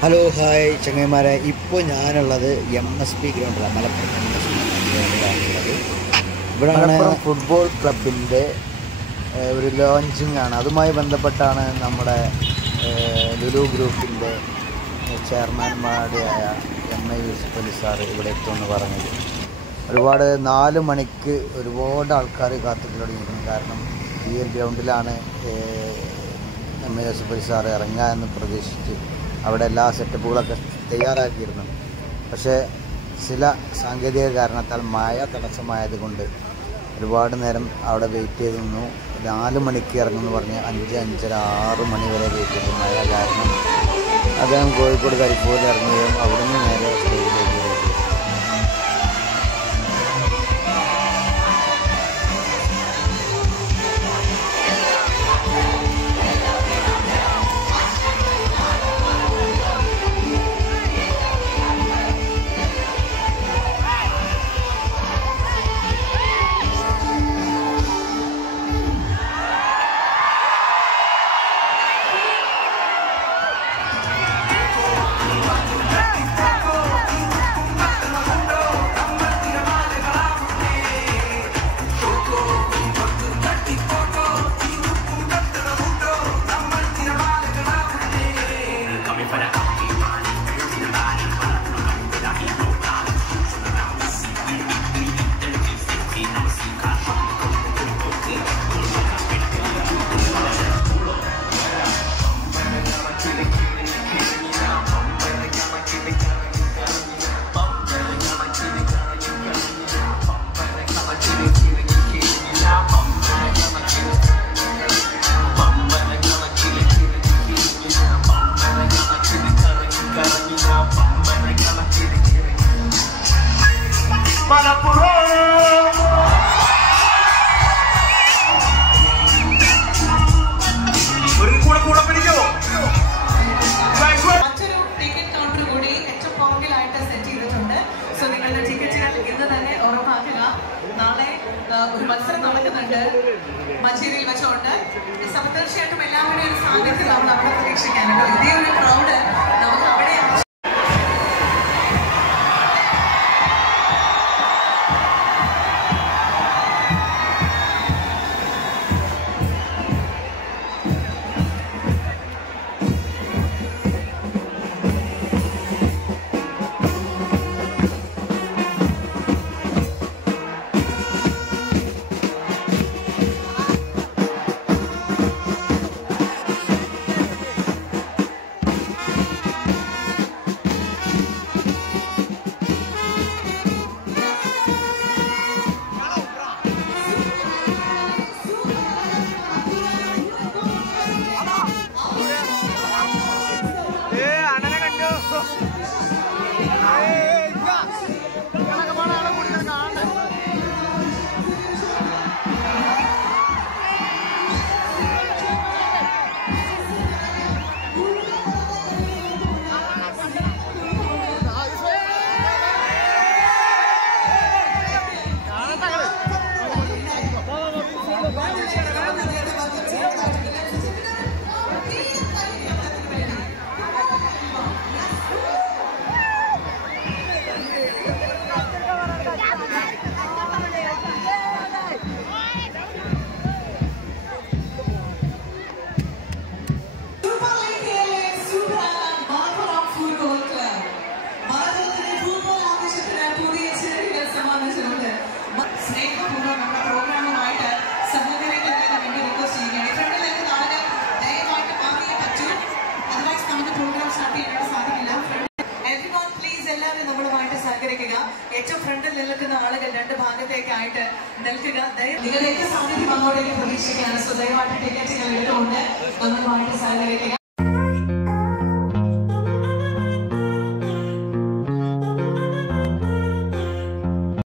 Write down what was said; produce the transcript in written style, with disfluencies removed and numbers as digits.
Hello hi ചങ്ങന്മാരെ, ഇപ്പോൾ ഞാനുള്ളത് MSP ഗ്രൗണ്ടിലാണ്, Malappuram MSP ഗ്രൗണ്ടിലാണുള്ളത്. ഇവിടെയാണ് ഫുട്ബോൾ ക്ലബിൻ്റെ ഒരു ലോഞ്ചിങ് ആണ്. അതുമായി ബന്ധപ്പെട്ടാണ് നമ്മുടെ ലുലു ഗ്രൂപ്പിൻ്റെ ചെയർമാൻമാരുടെയായ MA യൂസുഫ് അലി സാർ ഇവിടെ എത്തുമെന്ന് പറഞ്ഞത്. 4 മണിക്ക് ഒരുപാട് ആൾക്കാർ കാത്തു തുടങ്ങിയിരുന്നു. കാരണം ഈ ഒരു ഗ്രൗണ്ടിലാണ് MA യൂസുഫ് അലി സാർ ഇറങ്ങുക എന്ന് പ്രതീക്ഷിച്ച് അവിടെ എല്ലാ സെറ്റപ്പുകളൊക്കെ തയ്യാറാക്കിയിരുന്നു. പക്ഷേ ചില സാങ്കേതിക കാരണത്താൽ മഴ തടസ്സമായതുകൊണ്ട് ഒരുപാട് നേരം അവിടെ വെയിറ്റ് ചെയ്ത് നിന്നു. 4 മണിക്ക് ഇറങ്ങുമെന്ന് പറഞ്ഞ് 5, 5:30, 6 മണി വരെ വെയിറ്റ് ചെയ്തു. മഴ കാരണം അദ്ദേഹം കോഴിക്കോട് കരിപ്പൂരിൽ ഇറങ്ങുകയും അവിടുന്ന് നേരെ സ്റ്റേജിലേക്ക് വരികയും. ഒരു മത്സരം നടക്കുന്നുണ്ട് മഞ്ചേരിയിൽ വെച്ചുകൊണ്ട്. തീർച്ചയായിട്ടും എല്ലാവരുടെയും ഒരു സാന്നിധ്യം നമ്മൾ അവിടെ പ്രതീക്ഷിക്കാനുണ്ട്. ഇതേ ഒരു ക്രൗഡ് നമുക്ക് അവിടെ ഏറ്റവും ഫ്രണ്ടിൽ നിൽക്കുന്ന ആളുകൾ 2 ഭാഗത്തേക്കായിട്ട് നിൽക്കുക. നിങ്ങളുടെയൊക്കെ സാന്നിധ്യം അങ്ങോട്ടേക്ക് പ്രതീക്ഷിക്കുകയാണ്. ദയവായിട്ട് ടിക്കറ്റുകൾ എടുത്തുകൊണ്ട് നമ്മളുമായിട്ട് സഹകരിക്കുക.